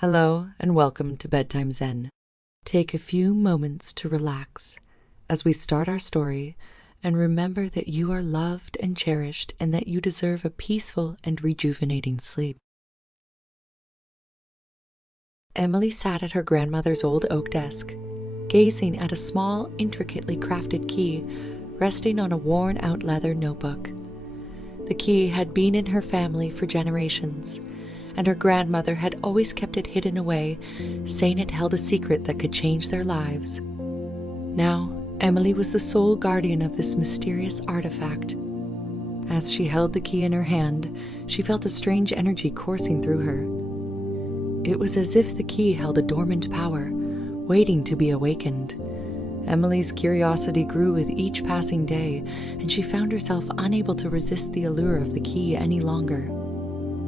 Hello and welcome to Bedtime Zen. Take a few moments to relax as we start our story and remember that you are loved and cherished and that you deserve a peaceful and rejuvenating sleep. Emily sat at her grandmother's old oak desk, gazing at a small, intricately crafted key resting on a worn-out leather notebook. The key had been in her family for generations, and her grandmother had always kept it hidden away, saying it held a secret that could change their lives. Now, Emily was the sole guardian of this mysterious artifact. As she held the key in her hand, she felt a strange energy coursing through her. It was as if the key held a dormant power, waiting to be awakened. Emily's curiosity grew with each passing day, and she found herself unable to resist the allure of the key any longer.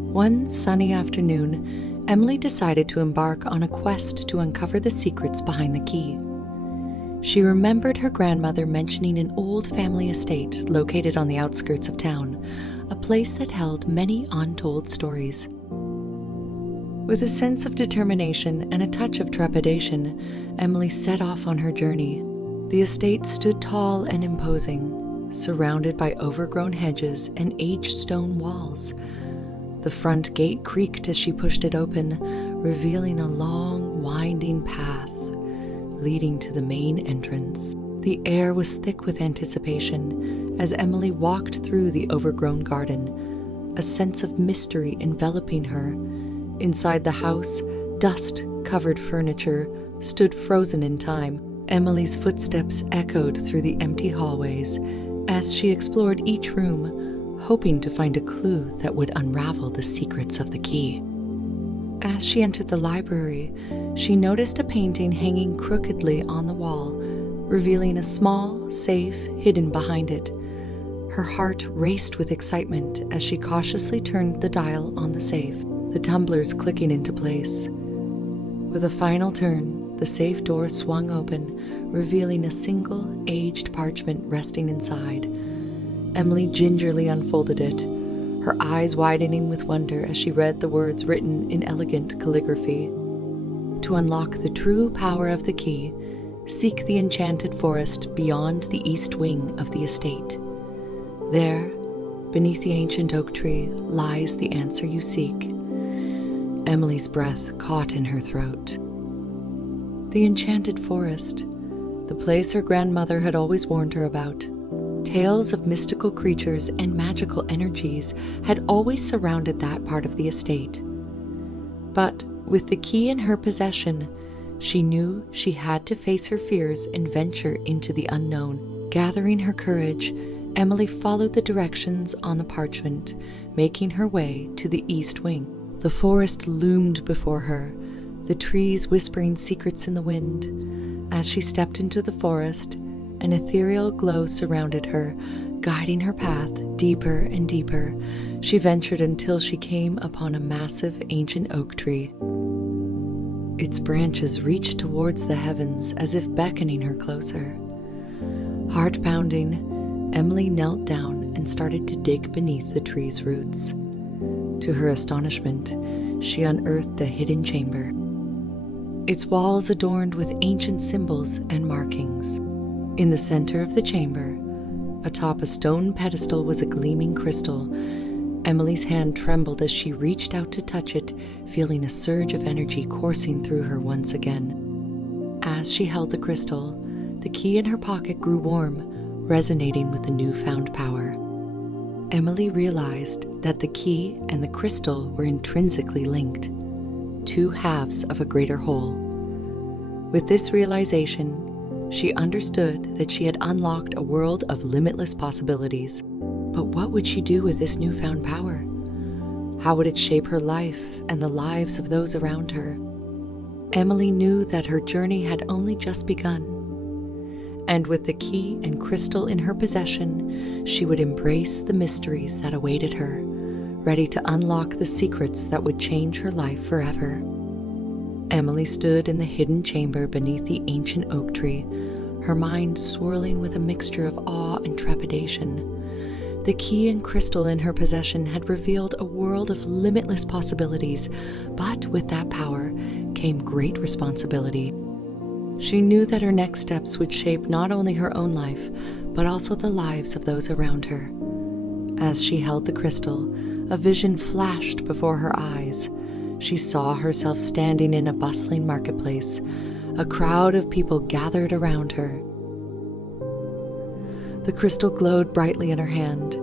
One sunny afternoon, Emily decided to embark on a quest to uncover the secrets behind the key. She remembered her grandmother mentioning an old family estate located on the outskirts of town, a place that held many untold stories. With a sense of determination and a touch of trepidation, Emily set off on her journey. The estate stood tall and imposing, surrounded by overgrown hedges and aged stone walls. The front gate creaked as she pushed it open, revealing a long, winding path leading to the main entrance. The air was thick with anticipation as Emily walked through the overgrown garden, a sense of mystery enveloping her. Inside the house, dust-covered furniture stood frozen in time. Emily's footsteps echoed through the empty hallways as she explored each room, hoping to find a clue that would unravel the secrets of the key. As she entered the library, she noticed a painting hanging crookedly on the wall, revealing a small safe hidden behind it. Her heart raced with excitement as she cautiously turned the dial on the safe, the tumblers clicking into place. With a final turn, the safe door swung open, revealing a single aged parchment resting inside. Emily gingerly unfolded it, her eyes widening with wonder as she read the words written in elegant calligraphy. To unlock the true power of the key, seek the enchanted forest beyond the east wing of the estate. There, beneath the ancient oak tree, lies the answer you seek. Emily's breath caught in her throat. The enchanted forest, the place her grandmother had always warned her about. Tales of mystical creatures and magical energies had always surrounded that part of the estate. But with the key in her possession, she knew she had to face her fears and venture into the unknown. Gathering her courage, Emily followed the directions on the parchment, making her way to the east wing. The forest loomed before her, the trees whispering secrets in the wind. As she stepped into the forest, an ethereal glow surrounded her, guiding her path deeper and deeper. She ventured until she came upon a massive ancient oak tree. Its branches reached towards the heavens as if beckoning her closer. Heart pounding, Emily knelt down and started to dig beneath the tree's roots. To her astonishment, she unearthed a hidden chamber, its walls adorned with ancient symbols and markings. In the center of the chamber, atop a stone pedestal, was a gleaming crystal. Emily's hand trembled as she reached out to touch it, feeling a surge of energy coursing through her once again. As she held the crystal, the key in her pocket grew warm, resonating with the newfound power. Emily realized that the key and the crystal were intrinsically linked, two halves of a greater whole. With this realization, she understood that she had unlocked a world of limitless possibilities. But what would she do with this newfound power? How would it shape her life and the lives of those around her? Emily knew that her journey had only just begun. And with the key and crystal in her possession, she would embrace the mysteries that awaited her, ready to unlock the secrets that would change her life forever. Emily stood in the hidden chamber beneath the ancient oak tree, her mind swirling with a mixture of awe and trepidation. The key and crystal in her possession had revealed a world of limitless possibilities, but with that power came great responsibility. She knew that her next steps would shape not only her own life, but also the lives of those around her. As she held the crystal, a vision flashed before her eyes. She saw herself standing in a bustling marketplace, a crowd of people gathered around her. The crystal glowed brightly in her hand,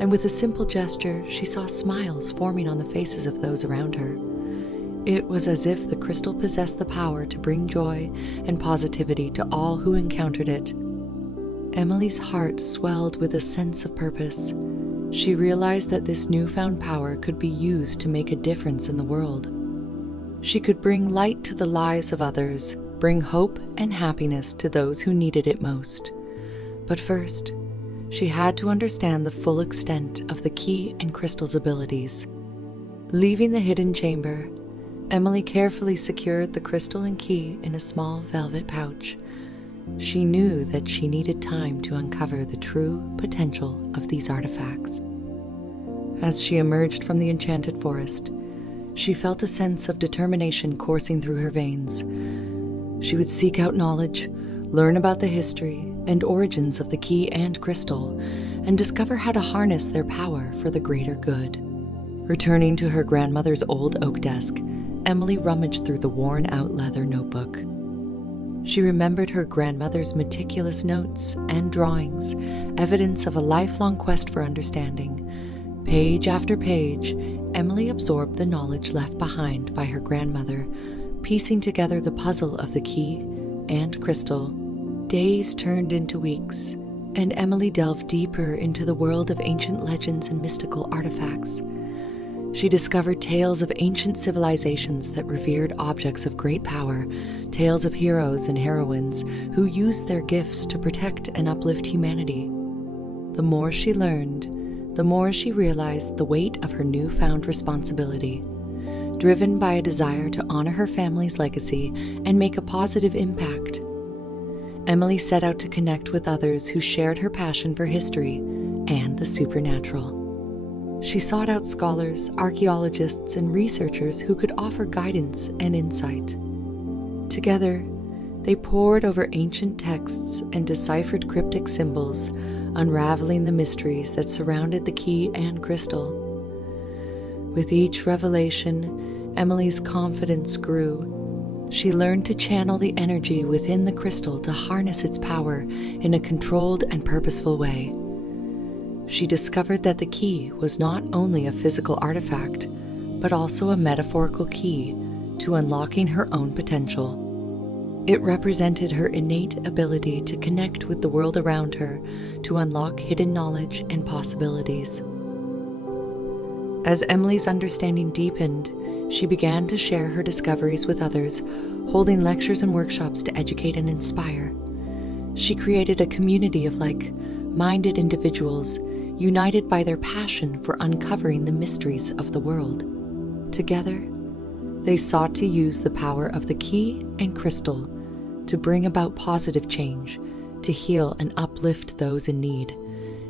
and with a simple gesture, she saw smiles forming on the faces of those around her. It was as if the crystal possessed the power to bring joy and positivity to all who encountered it. Emily's heart swelled with a sense of purpose. She realized that this newfound power could be used to make a difference in the world. She could bring light to the lives of others, bring hope and happiness to those who needed it most. But first, she had to understand the full extent of the key and crystal's abilities. Leaving the hidden chamber, Emily carefully secured the crystal and key in a small velvet pouch. She knew that she needed time to uncover the true potential of these artifacts. As she emerged from the enchanted forest, she felt a sense of determination coursing through her veins. She would seek out knowledge, learn about the history and origins of the key and crystal, and discover how to harness their power for the greater good. Returning to her grandmother's old oak desk, Emily rummaged through the worn-out leather notebook. She remembered her grandmother's meticulous notes and drawings, evidence of a lifelong quest for understanding. Page after page, Emily absorbed the knowledge left behind by her grandmother, piecing together the puzzle of the key and crystal. Days turned into weeks, and Emily delved deeper into the world of ancient legends and mystical artifacts. She discovered tales of ancient civilizations that revered objects of great power, tales of heroes and heroines who used their gifts to protect and uplift humanity. The more she learned, the more she realized the weight of her newfound responsibility. Driven by a desire to honor her family's legacy and make a positive impact, Emily set out to connect with others who shared her passion for history and the supernatural. She sought out scholars, archaeologists, and researchers who could offer guidance and insight. Together, they pored over ancient texts and deciphered cryptic symbols, unraveling the mysteries that surrounded the key and crystal. With each revelation, Emily's confidence grew. She learned to channel the energy within the crystal to harness its power in a controlled and purposeful way. She discovered that the key was not only a physical artifact, but also a metaphorical key to unlocking her own potential. It represented her innate ability to connect with the world around her, to unlock hidden knowledge and possibilities. As Emily's understanding deepened, she began to share her discoveries with others, holding lectures and workshops to educate and inspire. She created a community of like-minded individuals, united by their passion for uncovering the mysteries of the world. Together, they sought to use the power of the key and crystal to bring about positive change, to heal and uplift those in need.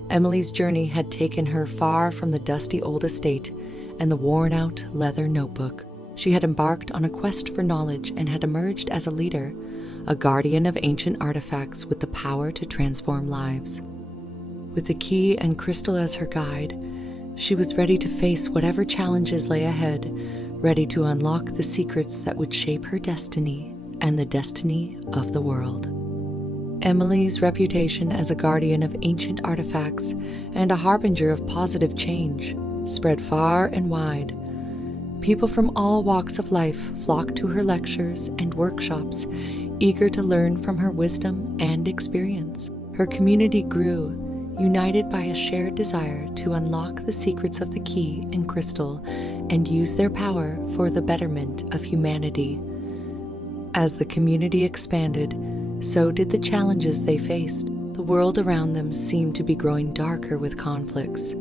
Emily's journey had taken her far from the dusty old estate and the worn-out leather notebook. She had embarked on a quest for knowledge and had emerged as a leader, a guardian of ancient artifacts with the power to transform lives. With the key and crystal as her guide, she was ready to face whatever challenges lay ahead, ready to unlock the secrets that would shape her destiny and the destiny of the world. Emily's reputation as a guardian of ancient artifacts and a harbinger of positive change spread far and wide. People from all walks of life flocked to her lectures and workshops, eager to learn from her wisdom and experience. Her community grew, united by a shared desire to unlock the secrets of the key and crystal and use their power for the betterment of humanity. As the community expanded, so did the challenges they faced. The world around them seemed to be growing darker with conflicts,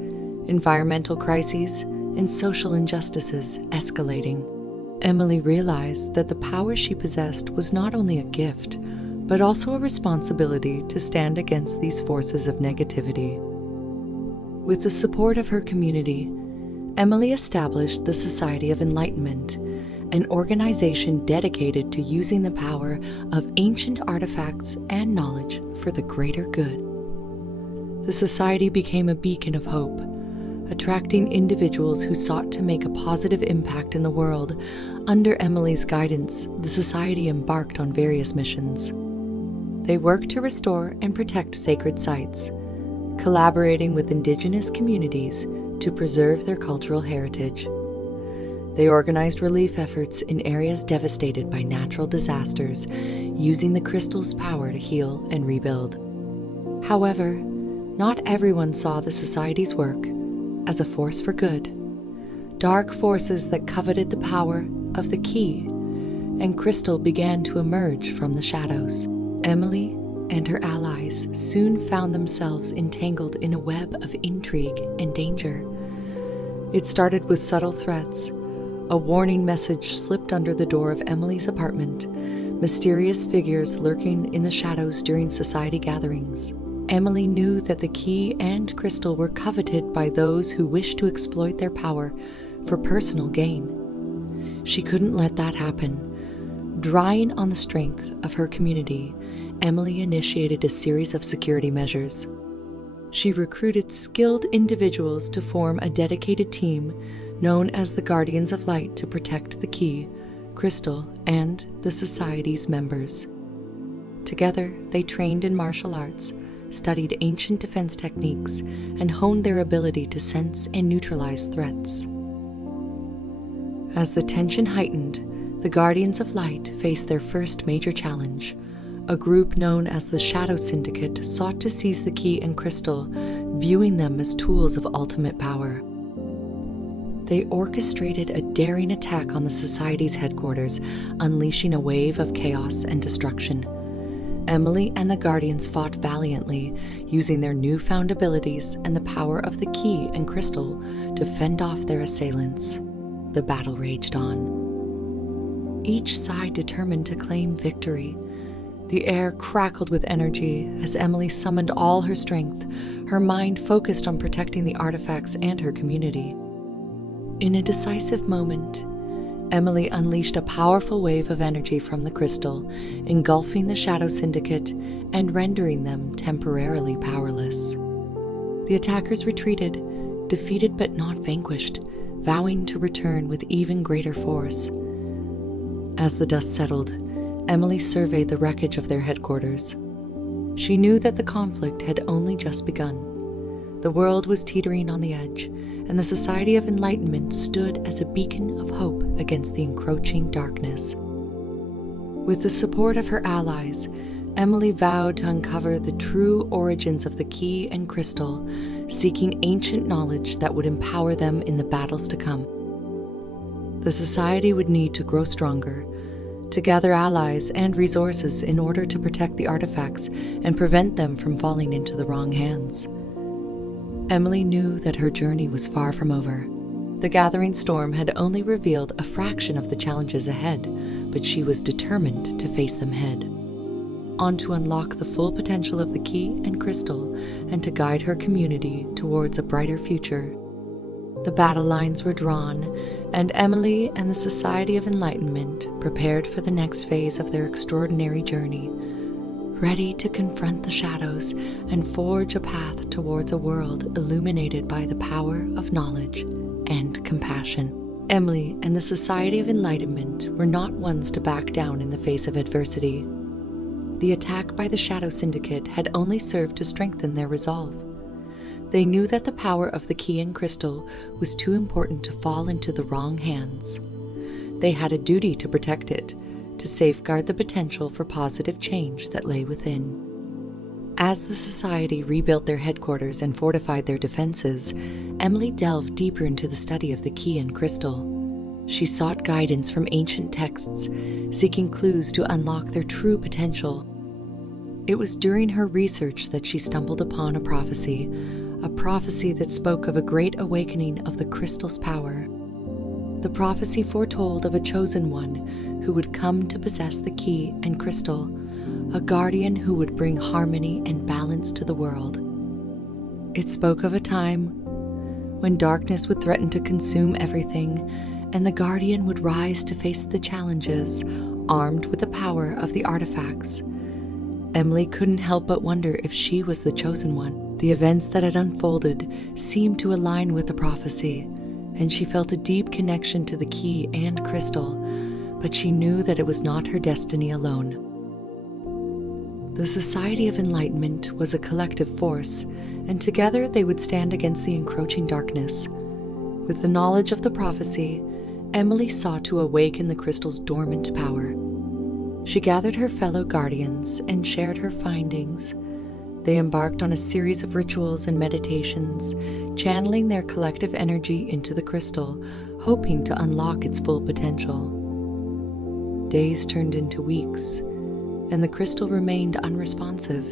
environmental crises, and social injustices escalating. Emily realized that the power she possessed was not only a gift, but also a responsibility to stand against these forces of negativity. With the support of her community, Emily established the Society of Enlightenment, an organization dedicated to using the power of ancient artifacts and knowledge for the greater good. The society became a beacon of hope, attracting individuals who sought to make a positive impact in the world. Under Emily's guidance, the society embarked on various missions. They worked to restore and protect sacred sites, collaborating with indigenous communities to preserve their cultural heritage. They organized relief efforts in areas devastated by natural disasters, using the crystal's power to heal and rebuild. However, not everyone saw the society's work as a force for good. Dark forces that coveted the power of the key and crystal began to emerge from the shadows. Emily and her allies soon found themselves entangled in a web of intrigue and danger. It started with subtle threats. A warning message slipped under the door of Emily's apartment, mysterious figures lurking in the shadows during society gatherings. Emily knew that the key and crystal were coveted by those who wished to exploit their power for personal gain. She couldn't let that happen. Drawing on the strength of her community, Emily initiated a series of security measures. She recruited skilled individuals to form a dedicated team known as the Guardians of Light to protect the key, crystal, and the society's members. Together, they trained in martial arts, studied ancient defense techniques, and honed their ability to sense and neutralize threats. As the tension heightened, the Guardians of Light faced their first major challenge. A group known as the Shadow Syndicate sought to seize the key and crystal, viewing them as tools of ultimate power. They orchestrated a daring attack on the Society's headquarters, unleashing a wave of chaos and destruction. Emily and the Guardians fought valiantly, using their newfound abilities and the power of the key and crystal to fend off their assailants. The battle raged on, each side determined to claim victory. The air crackled with energy as Emily summoned all her strength, her mind focused on protecting the artifacts and her community. In a decisive moment, Emily unleashed a powerful wave of energy from the crystal, engulfing the Shadow Syndicate and rendering them temporarily powerless. The attackers retreated, defeated but not vanquished, vowing to return with even greater force. As the dust settled, Emily surveyed the wreckage of their headquarters. She knew that the conflict had only just begun. The world was teetering on the edge, and the Society of Enlightenment stood as a beacon of hope against the encroaching darkness. With the support of her allies, Emily vowed to uncover the true origins of the key and crystal, seeking ancient knowledge that would empower them in the battles to come. The Society would need to grow stronger, to gather allies and resources in order to protect the artifacts and prevent them from falling into the wrong hands. Emily knew that her journey was far from over. The gathering storm had only revealed a fraction of the challenges ahead, but she was determined to face them head on to unlock the full potential of the key and crystal and to guide her community towards a brighter future. The battle lines were drawn, and Emily and the Society of Enlightenment prepared for the next phase of their extraordinary journey, ready to confront the shadows and forge a path towards a world illuminated by the power of knowledge and compassion. Emily and the Society of Enlightenment were not ones to back down in the face of adversity. The attack by the Shadow Syndicate had only served to strengthen their resolve. They knew that the power of the key and crystal was too important to fall into the wrong hands. They had a duty to protect it, to safeguard the potential for positive change that lay within. As the Society rebuilt their headquarters and fortified their defenses, Emily delved deeper into the study of the key and crystal. She sought guidance from ancient texts, seeking clues to unlock their true potential. It was during her research that she stumbled upon a prophecy that spoke of a great awakening of the crystal's power. The prophecy foretold of a chosen one who would come to possess the key and crystal, a guardian who would bring harmony and balance to the world. It spoke of a time when darkness would threaten to consume everything, and the guardian would rise to face the challenges, armed with the power of the artifacts. Emily couldn't help but wonder if she was the chosen one. The events that had unfolded seemed to align with the prophecy, and she felt a deep connection to the key and crystal, but she knew that it was not her destiny alone. The Society of Enlightenment was a collective force, and together they would stand against the encroaching darkness. With the knowledge of the prophecy, Emily sought to awaken the crystal's dormant power. She gathered her fellow guardians and shared her findings. They embarked on a series of rituals and meditations, channeling their collective energy into the crystal, hoping to unlock its full potential. Days turned into weeks, and the crystal remained unresponsive.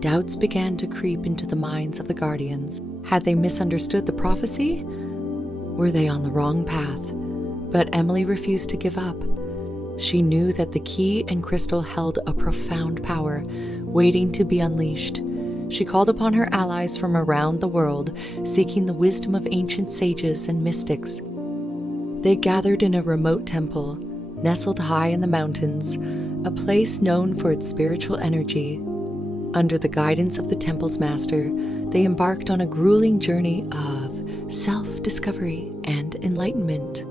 Doubts began to creep into the minds of the guardians. Had they misunderstood the prophecy? Were they on the wrong path? But Emily refused to give up. She knew that the key and crystal held a profound power, waiting to be unleashed. She called upon her allies from around the world, seeking the wisdom of ancient sages and mystics. They gathered in a remote temple, nestled high in the mountains, a place known for its spiritual energy. Under the guidance of the temple's master, they embarked on a grueling journey of self-discovery and enlightenment.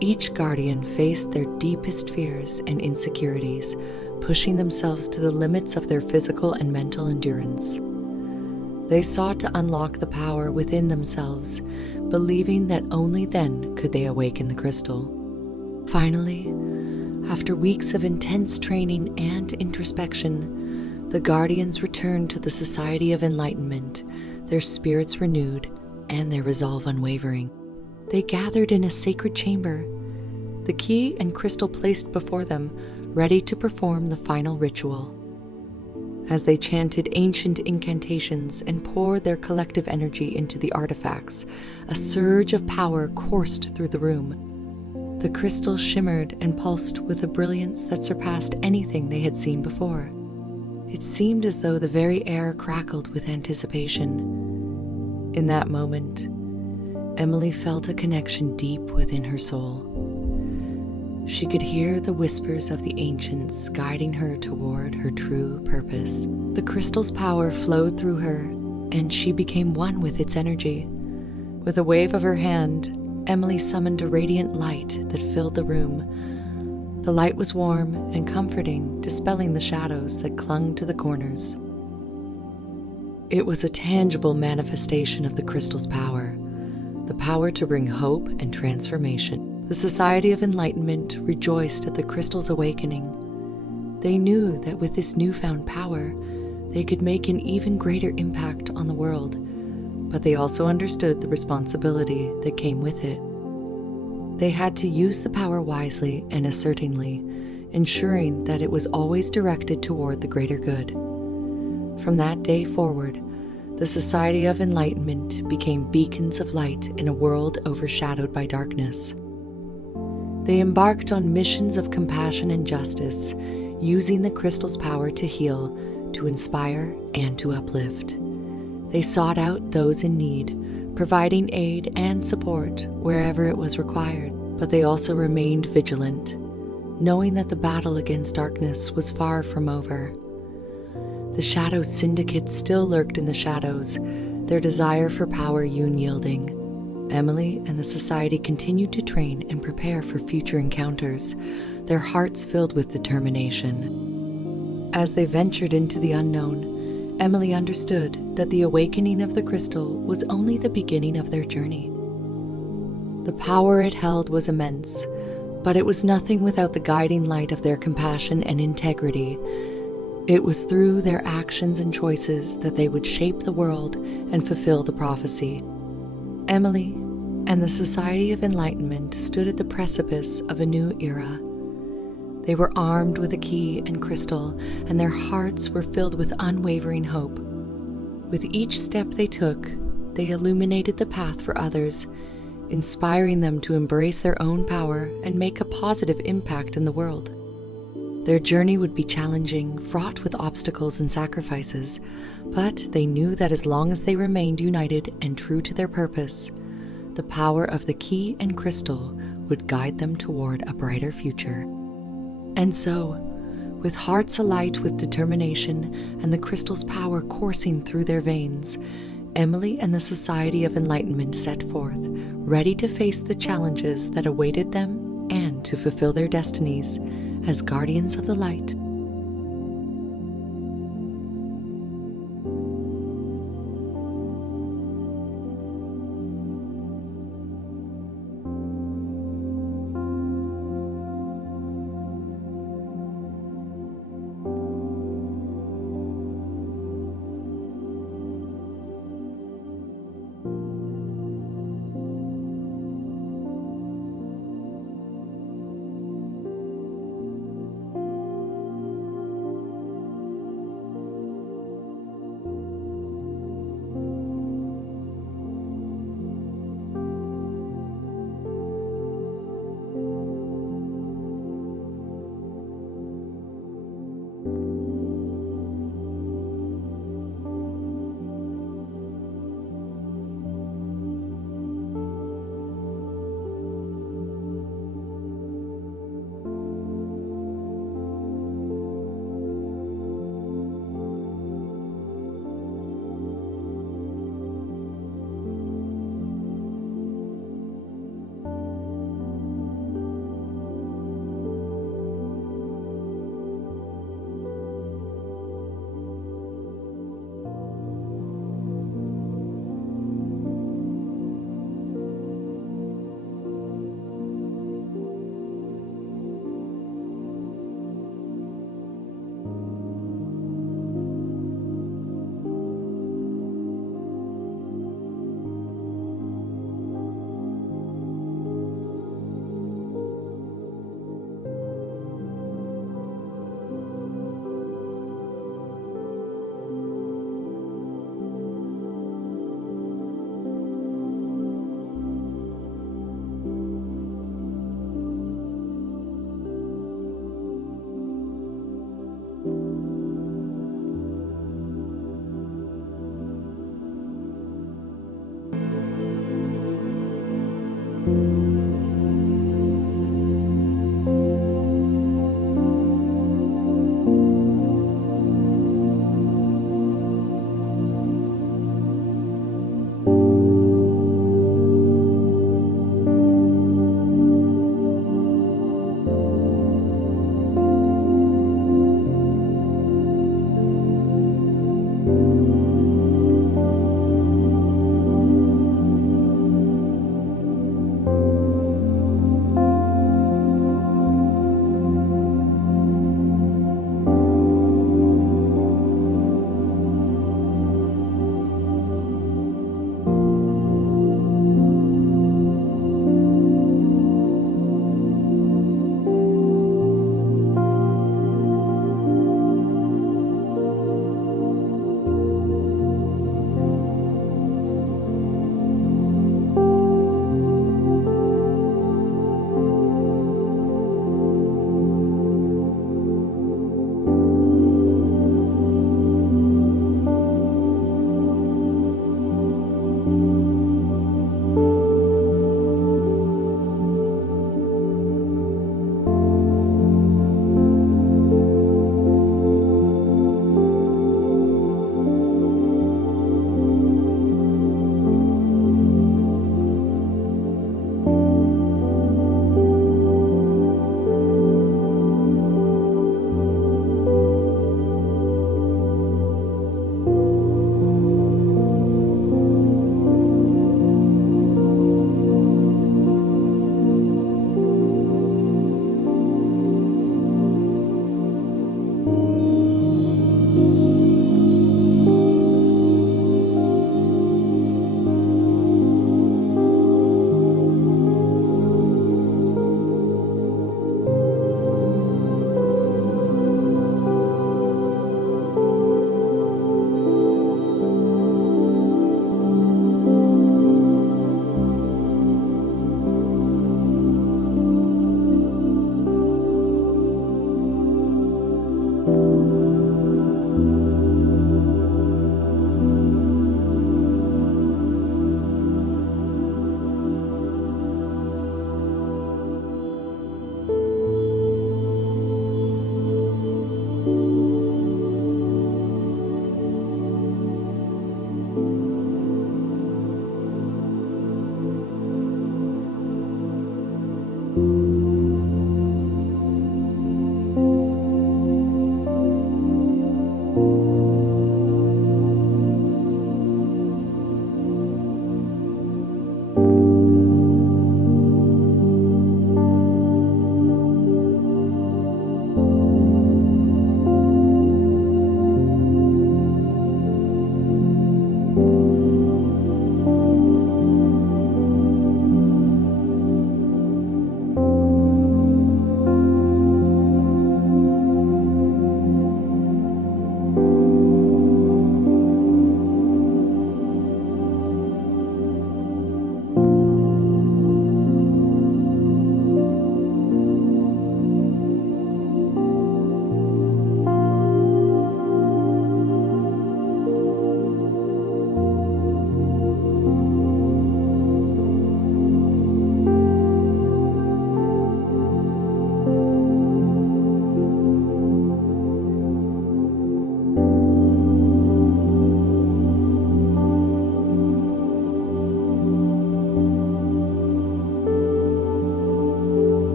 Each guardian faced their deepest fears and insecurities, pushing themselves to the limits of their physical and mental endurance. They sought to unlock the power within themselves, believing that only then could they awaken the crystal. Finally, after weeks of intense training and introspection, the guardians returned to the Society of Enlightenment, their spirits renewed and their resolve unwavering. They gathered in a sacred chamber, the key and crystal placed before them, ready to perform the final ritual. As they chanted ancient incantations and poured their collective energy into the artifacts, a surge of power coursed through the room. The crystal shimmered and pulsed with a brilliance that surpassed anything they had seen before. It seemed as though the very air crackled with anticipation. In that moment, Emily felt a connection deep within her soul. She could hear the whispers of the ancients guiding her toward her true purpose. The crystal's power flowed through her, and she became one with its energy. With a wave of her hand, Emily summoned a radiant light that filled the room. The light was warm and comforting, dispelling the shadows that clung to the corners. It was a tangible manifestation of the crystal's power, the power to bring hope and transformation. The Society of Enlightenment rejoiced at the crystal's awakening. They knew that with this newfound power, they could make an even greater impact on the world, but they also understood the responsibility that came with it. They had to use the power wisely and assertingly, ensuring that it was always directed toward the greater good. From that day forward, the Society of Enlightenment became beacons of light in a world overshadowed by darkness. They embarked on missions of compassion and justice, using the crystal's power to heal, to inspire, and to uplift. They sought out those in need, providing aid and support wherever it was required, but they also remained vigilant, knowing that the battle against darkness was far from over. The Shadow Syndicate still lurked in the shadows, their desire for power unyielding. Emily and the Society continued to train and prepare for future encounters, their hearts filled with determination. As they ventured into the unknown, Emily understood that the awakening of the crystal was only the beginning of their journey. The power it held was immense, but it was nothing without the guiding light of their compassion and integrity. It was through their actions and choices that they would shape the world and fulfill the prophecy. Emily and the Society of Enlightenment stood at the precipice of a new era. They were armed with a key and crystal, and their hearts were filled with unwavering hope. With each step they took, they illuminated the path for others, inspiring them to embrace their own power and make a positive impact in the world. Their journey would be challenging, fraught with obstacles and sacrifices, but they knew that as long as they remained united and true to their purpose, The power of the key and crystal would guide them toward a brighter future. And so, with hearts alight with determination and the crystal's power coursing through their veins, Emily and the Society of Enlightenment set forth, ready to face the challenges that awaited them and to fulfill their destinies as guardians of the light.